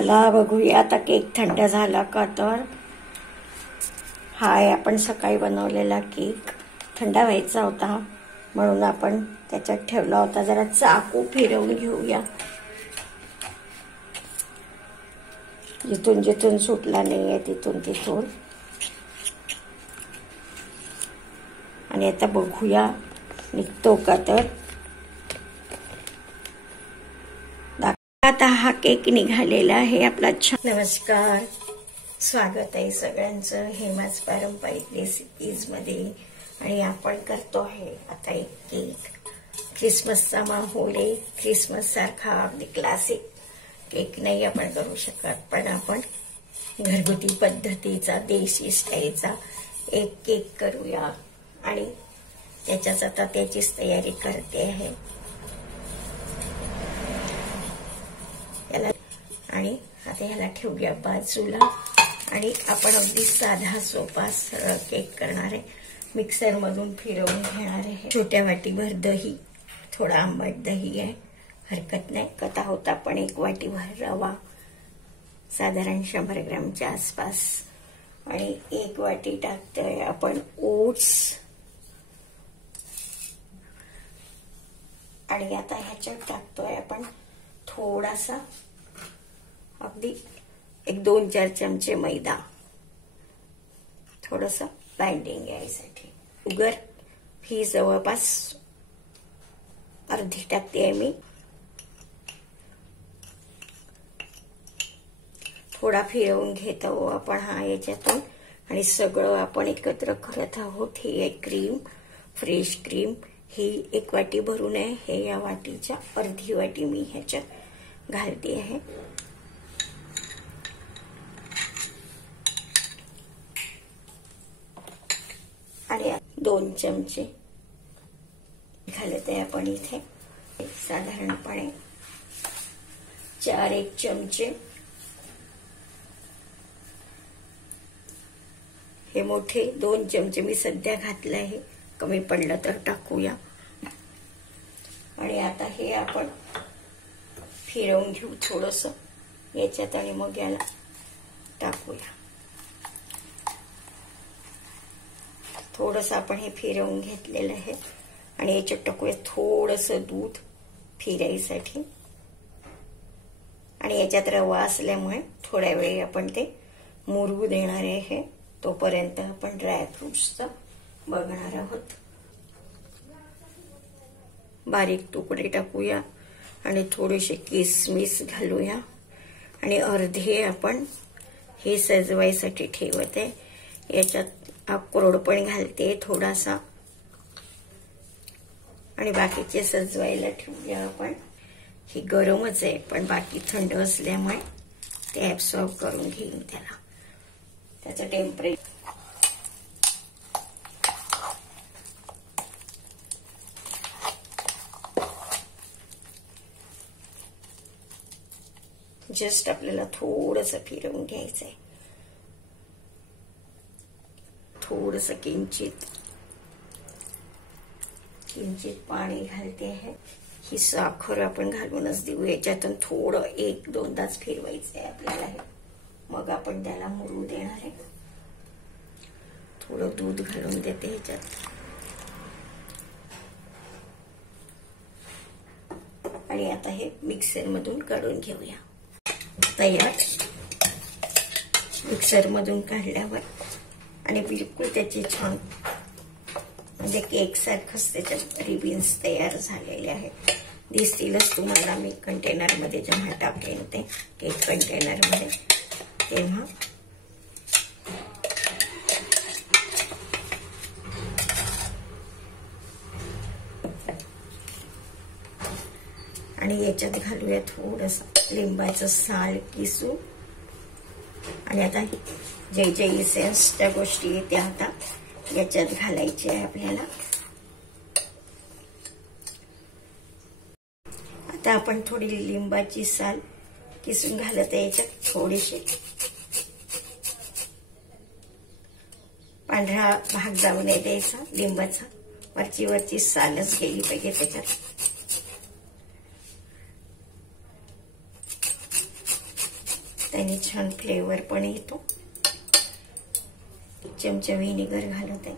चला बघूया आता केक थंड झाला का तर. हा आहे आपण सकाळी बनवलेला केक. थंड व्हायचा होता म्हणून आपण त्याच्यात ठेवला होता. जरा चाकू फिरवून घेऊया. जिथून जिथून सुटला नाहीये तिथून तिथून. आणि आता बघूया निघतो का तर. आता हा केक निघालेला आहे आपला छान. नमस्कार, स्वागत आहे सगळ्यांचं हेमाच पारंपरिक रेसिपीज मध्ये. आणि आपण करतो आहे आता एक केक. ख्रिसमसचा माहोल आहे. ख्रिसमस सारखा अगदी क्लासिक केक नाही आपण करू शकत, पण आपण घरगुती पद्धतीचा देशी स्टाईलचा एक केक करूया. आणि त्याच्याच आता त्याचीच तयारी करते आहे. आणि आता ह्याला ठेवूया बाजूला. आणि आपण अगदी साधा सोपा सरळ केक करणार आहे. मिक्सर मधून फिरवून घेणार आहे. छोट्या वाटीभर दही, थोडा आंबट दही आहे, हरकत नाही. कथा होता पण 1 वाटीभर रवा, साधारण 100 ग्रॅमच्या आसपास. आणि 1 वाटी टाकतोय आपण ओट्स. आणि आता ह्याच्यात टाकतोय आपण थोडासा, अगदी 1-2-4 चमचे मैदा, थोडस बाइंडिंग यायसाठी. शुगर ही जवळपास अर्धी टाकते मी. थोडा फिरवून घेत आहोत आपण हा याच्यातून. आणि सगळं आपण एकत्र करत आहोत. ही एक क्रीम, फ्रेश क्रीम. ही 1 वाटी भरून आहे. हे या वाटीच्या अर्धी वाटी मी ह्याच्यात घालते आहे. आणि 2 चमचे घालत आहे आपण इथे. साधारणपणे 4-1 चमचे. हे मोठे 2 चमचे मी सध्या घातले आहे. कमी पडलं तर टाकूया. आणि आता हे आपण फिरवून घेऊ थोडस याच्यात. आणि मग याला टाकूया. थोडस आपण हे फिरवून घेतलेलं आहे. आणि याच्यात टाकूया थोडस दूध फिरायसाठी. आणि याच्यात रवा असल्यामुळे थोड्या वेळी आपण ते मुरू देणार आहे. तोपर्यंत आपण ड्रायफ्रुट्सचं बघणार आहोत. बारीक तुकडे टाकूया आणि थोडेसे किसमिस घालूया. आणि अर्धे आपण हे सजवायसाठी ठेवत आहे. याच्यात अक्रोड पण घालते थोडासा. आणि बाकीचे सजवायला ठेवूया आपण. ही गरमच आहे पण बाकी थंड असल्यामुळे ते ऍब्सॉर्ब करून घेईन त्याला, त्याचं टेम्परेचर. जस्ट आपल्याला थोडंसं फिरवून घ्यायचंय. थोडंसं किंचित पाणी घालते आहे. ही साखर आपण घालूनच देऊ. याच्यातून थोडं 1-2दाच फिरवायचंय आपल्याला हे. मग आपण त्याला मुरू देणार आहे. थोडं दूध घालून देते ह्याच्यात. आणि आता हे मिक्सर मधून काढून घेऊया. तयार. मिक्सर मधून काढल्यावर आणि बिलकुल त्याचे छान म्हणजे केक सारखंच त्याच्यात रिबिन्स तयार झालेले आहेत. दिसतीलच तुम्हाला. मी कंटेनर मध्ये जेव्हा टाकेन ते केक कंटेनर मध्ये तेव्हा. आणि याच्यात घालूया थोडस लिंबाचं साल किसून. आणि आता जे इसेन्सच्या गोष्टी आहेत त्या आता याच्यात घालायची आहे आपल्याला. आता आपण थोडी लिंबाची साल किसून घालत आहे याच्यात. थोडीशी पांढरा भाग जाऊ नये द्यायचा लिंबाचा. वरची सालच गेली पाहिजे त्याच्यात. त्याने छान फ्लेवर पण येतो. चमचा व्हिनेगर घालत आहे.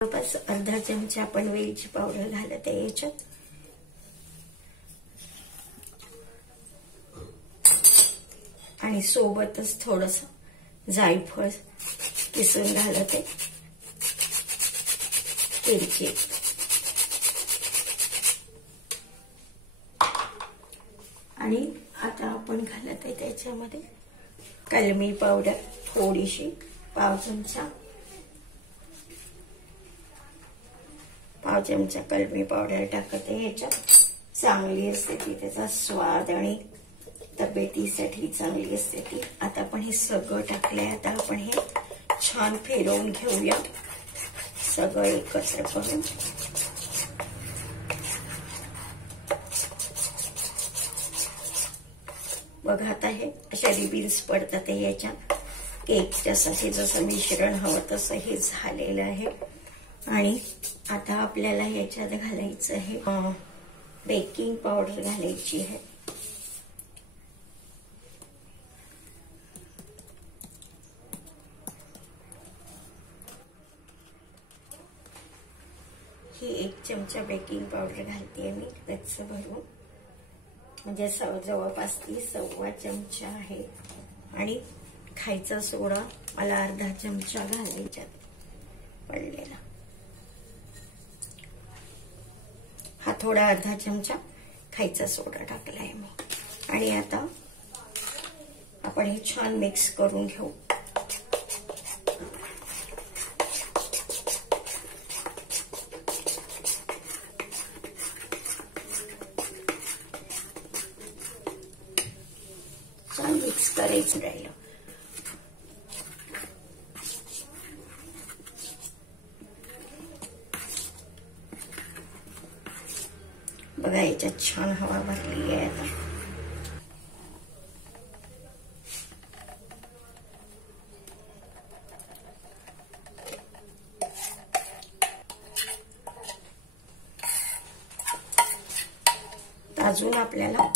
जवळपास अर्धा चमचा आपण वेलची पावडर घालत आहे याच्यात. आणि सोबतच थोडस जायफळ किसून घालत आहे. मिरची आणि आता आपण घालत आहे त्याच्यामध्ये कलमी पावडर थोडीशी, पाव चमचा कलमी पावडर टाकत आहे याच्यात. चांगली असते ती, त्याचा स्वाद आणि तब्येतीसाठी चांगली असते ती. आता आपण हे सगळं टाकलंय. आता आपण हे छान फिरवून घेऊया सगळं एकत्र करून. बघा आता हे अशा रिबीन्स पडतात याच्या केकच्यासाठी. जसं मिश्रण हवं तसं हे झालेलं आहे. आणि आता आपल्याला याच्यात घालायचं आहे बेकिंग पावडर घालायची आहे. ही 1 चमचा बेकिंग पावडर घालते मी गच्च भरून. म्हणजे जवळपास ती 1.25 चमचा आहे. आणि खायचा सोडा मला अर्धा चमचा घालायचा पडलेला. हा थोडा अर्धा चमचा खायचा सोडा टाकलाय मी. आणि आता आपण हे छान मिक्स करून घेऊ. छान मिक्स करायचं राहिलं. बघा याच्यात छान हवा भरलेली आहे. आता अजून आपल्याला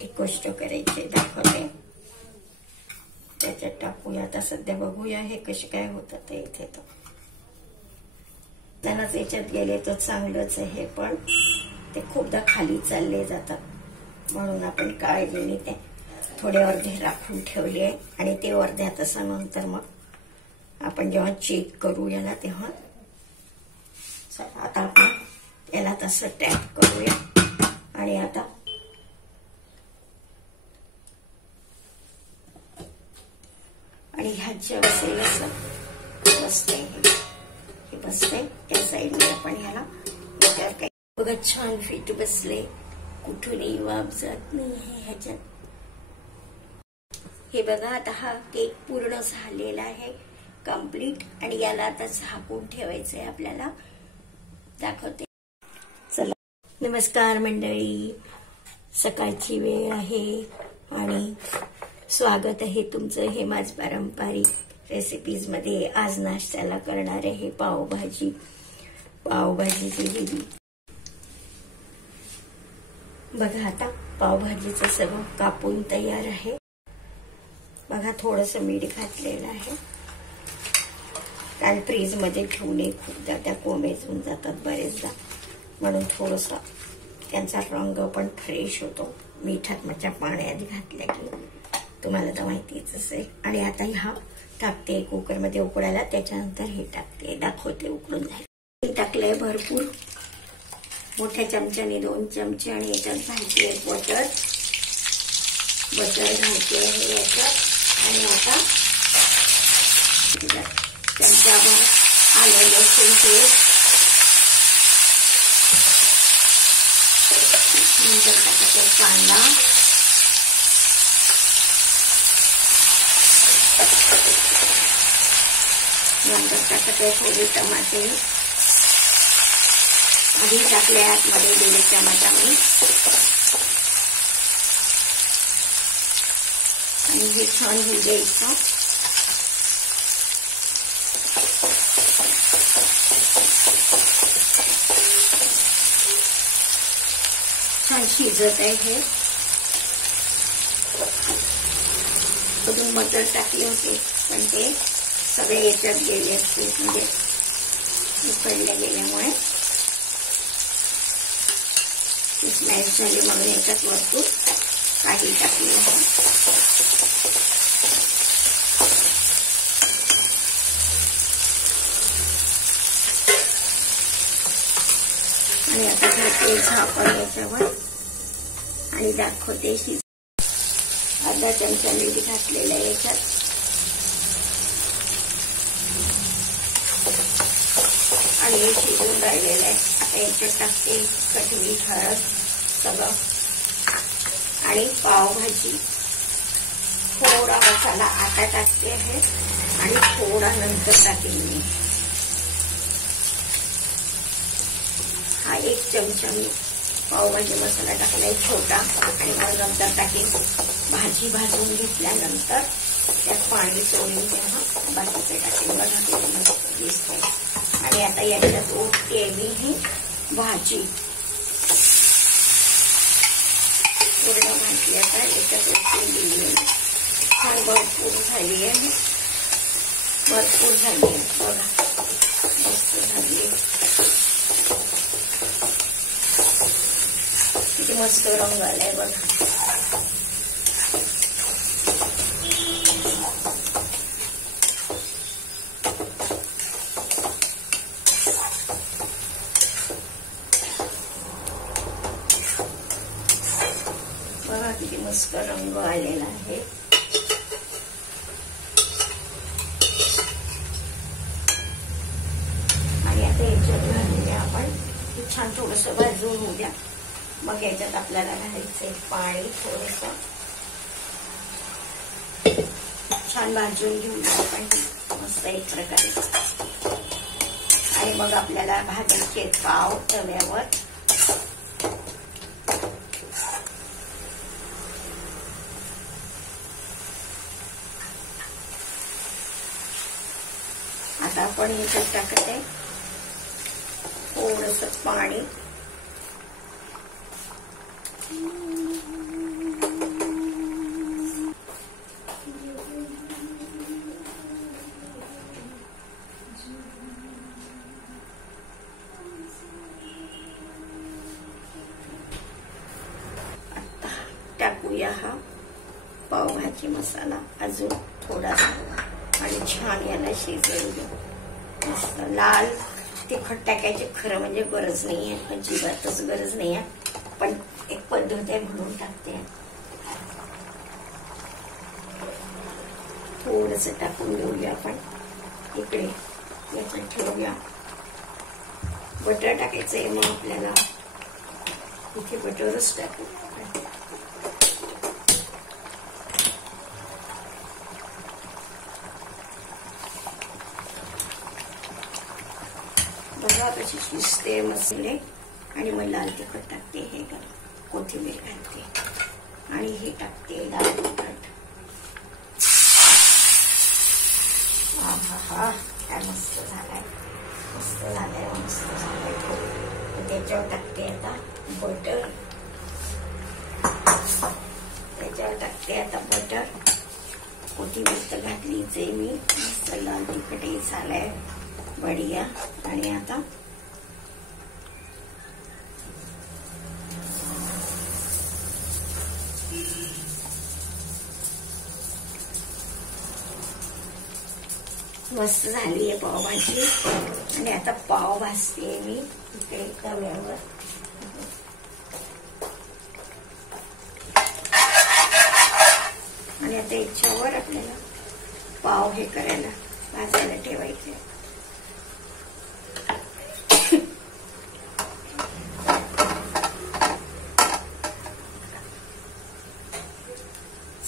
एक गोष्ट करायची दाखवते. त्याच्यात टाकूया. आता सध्या बघूया हे कसे काय होतं ते. इथे तर त्यांनाच याच्यात गेले तर चांगलंच आहे, पण ते खूपदा खाली चालले जातात. म्हणून आपण काळजीने ते थोडे अर्धे राखून ठेवले. आणि ते अर्ध्या तासानंतर मग आपण जेव्हा चेक करूया ना तेव्हा. आता आपण याला तसं टॅप करूया. आणि आता आणि ह्याच्या असेल असं बसते. हे बसते या साईडने. आपण ह्याला काही बघा छान फिट बसले. कुठूनही वाफ जात नाही ह्याच्यात. हे बघा आता हा केक पूर्ण झालेला आहे कम्प्लीट. आणि याला आता झाकून ठेवायचं आहे आपल्याला. दाखवते. चला नमस्कार मंडळी, सकाळची वेळ आहे आणि स्वागत आहे तुमचं हेमाज पारंपरिक रेसिपीज मध्ये. आज नाश्त्याला करणार आहे पावभाजी. पावभाजीची हिरवी. बघा आता पावभाजीचं सगळं कापून तयार आहे. बघा थोडंसं मीठ घातलेलं आहे. कारण फ्रीज मध्ये ठेवणे खूपदा त्या कोमेजून जातात बरेचदा. म्हणून थोडंसं त्यांचा रंग पण फ्रेश होतो मिठात माझ्या पाण्यात घातल्या की. तुम्हाला तर माहितीच असेल. आणि आता ह्या टाकते कुकरमध्ये उकडायला. त्याच्यानंतर हे टाकते. दाखवते उकडून झाले. टाकलंय भरपूर. मोठ्या चमच्याने 2 चमचे. आणि याच्यात घालते बटर. बटर घालते आहे याच्यात. आणि आता चमचाभर आलं लसूण पेस्ट. नंतर टाकते कांदा. नंतर टाकते थोडी टमाटे. आधी टाकले आतमध्ये 1.5 चमचा मी. आणि हे छान होऊ द्यायचं. छान शिजत आहे हे. अजून मटर टाकले होते पण ते सगळे याच्यात गेले असते, म्हणजे उकडले गेल्यामुळे स्मॅश झाले. मग याच्यात वरतून काही टाकले आहे. आणि आता ठेवते झाकण याच्यावर आणि दाखवते. अर्धा चमचा मीठ घातलेला आहे याच्यात. आणि हे शिजून राहिलेलं आहे. आता याच्यात टाकते कटवी, हळद सगळं आणि पावभाजी. थोडा मसाला आता टाकते आहे आणि थोडा नंतर टाकेन मी. हा 1 चमचा मी पावभाजी मसाला टाकलाय छोटा. आणि मग नंतर टाकेन. भाजी भाजून घेतल्यानंतर त्यात पाणी सोडून तेव्हा बाकीचं टाकेन. बघा किती मस्त दिसतंय. आणि आता याच्यात ओतते मी ही भाजी. पूर्ण भाजी आता याच्यात ओतून दिली. छान भरपूर झाली आहे. भरपूर झाली आहे. बघा मस्त झाली आहे. किती मस्त रंग आलाय बघा. बघा किती मस्त रंग आलेला आहे. आणि आता याच्यात घालूया आपण. छान थोडस भाजून होऊ द्या. मग याच्यात आपल्याला घालायचंय पाणी थोडस. छान भाजून घेऊया आपण मस्त एक प्रकारे. आणि मग आपल्याला भाजायचे पाव तव्यावर. आता आपण याच्यात टाकत आहे थोडस पाणी. टाकूया हा पावभाजी मसाला अजून थोडासा आणि छान याला शिजवू द्या. मस्त लाल तिखट टाकायची खरं म्हणजे गरज नाहीये, अजिबातच गरज नाहीये. पण एक पद्धत आहे म्हणून टाकते. थोडस टाकून देऊया आपण इकडे. याच्यात ठेवूया. बटर टाकायचंय मग आपल्याला. इथे बटरच टाकू. बघा कशी शिजते मसाले. आणि मग लाल तिखट टाकते. हे कोथिंबीर घालते आणि हे टाकते लाल तिखट. हा काय मस्त झालाय. मस्त झालाय. मस्त झालाय. त्याच्यावर टाकते आता बटर. त्याच्यावर टाकते आता बटर. कोथिंबीर तर घातलीच आहे मी. मस्त लाल तिखटही झालाय बढिया. आणि आता मस्त झाली आहे पावभाजी. आणि आता पाव भाजते मी इकडे तव्यावर. आणि आता याच्यावर आपल्याला पाव हे करायला भाजायला ठेवायचे.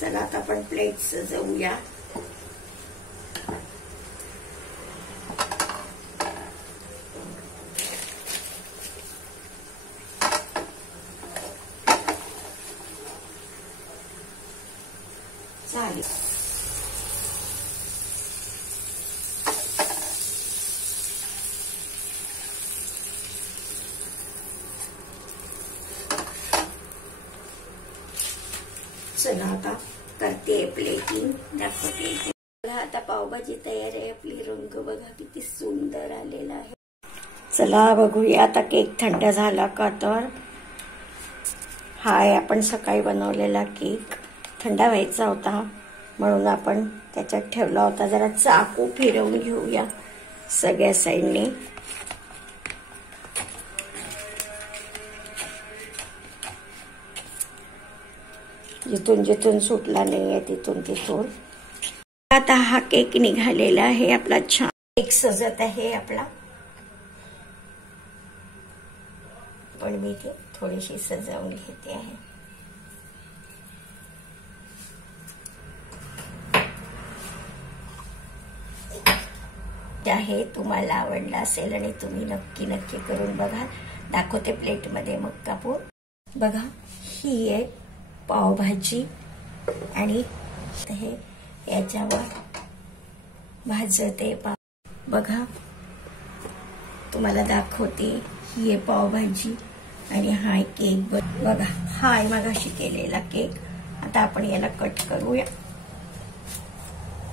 चला आता आपण प्लेट सजवूया. चालेल. चला आता करते प्लेटिंग, दाखवते. आता पावभाजी तयार आहे आपली. रंग बघा किती सुंदर आलेला आहे. चला बघूया आता केक थंड झाला का. तर हा आहे आपण सकाळी बनवलेला केक. थंड व्हायचा होता म्हणून आपण त्याच्यात ठेवला होता. जरा चाकू फिरवून घेऊया सगळ्या साईडने. जिथून जिथून सुटला नाहीये तिथून तिथून. आता हा केक निघालेला आहे आपला. छान केक सजत आहे आपला. पण मी ते थोडीशी सजावून घेते आहे. आहे तुम्हाला आवडला असेल आणि तुम्ही नक्की नक्की करून बघा. दाखवते प्लेट मध्ये मग कापून. बघा ही आहे पावभाजी आणि हे याच्यावर भाजते पाव. बघा तुम्हाला दाखवते. ही आहे पावभाजी आणि हा केक. बघा हा आहे मगाशी केलेला केक. आता आपण याला कट करूया.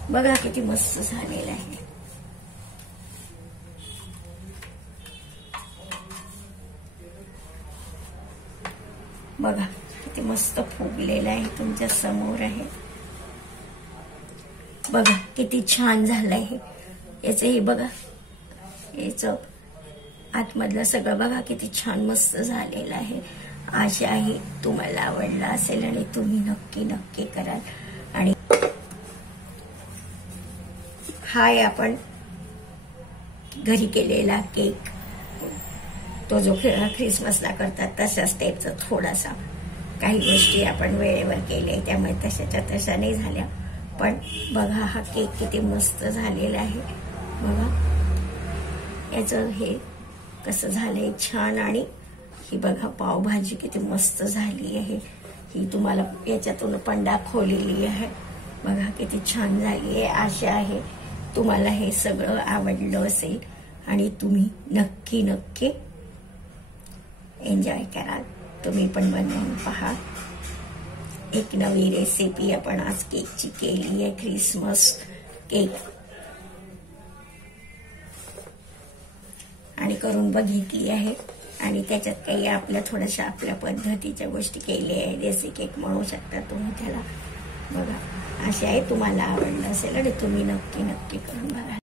बघा किती मस्त झालेला आहे. बघा किती मस्त फुगलेला आहे. तुमच्या समोर आहे. बघा किती छान झालंय हे. याचं हे बघा, याचं आतमधलं सगळं बघा किती छान मस्त झालेलं आहे. आशा आहे तुम्हाला आवडला असेल आणि तुम्ही नक्की नक्की कराल. आणि हाय आपण घरी केलेला केक. तो जो ख्रिसमसला करतात तशा स्टेपचा थोडासा काही गोष्टी आपण वेळेवर केल्या त्यामुळे तशाच्या तशा नाही झाल्या. पण बघा हा केक किती मस्त झालेला आहे. बघा याचं हे कसं झालंय छान. आणि ही बघा पावभाजी किती मस्त झाली आहे. ही तुम्हाला याच्यातून पण दाखवलेली आहे. बघा किती छान झाली आहे. आशा आहे तुम्हाला हे सगळं आवडलं असेल आणि तुम्ही नक्की नक्की एन्जॉय कराल. तुम्ही पण बनवून पहा. एक नवी रेसिपी आपण आज केकची केली आहे. ख्रिसमस केक आणि करून बघितली आहे. आणि त्याच्यात काही आपल्या थोड्याशा आपल्या पद्धतीच्या गोष्टी केल्या आहे. देसी केक म्हणू शकता तुम्ही त्याला. बघा आशा आहे तुम्हाला आवडलं असेल आणि तुम्ही नक्की नक्की करून बघा.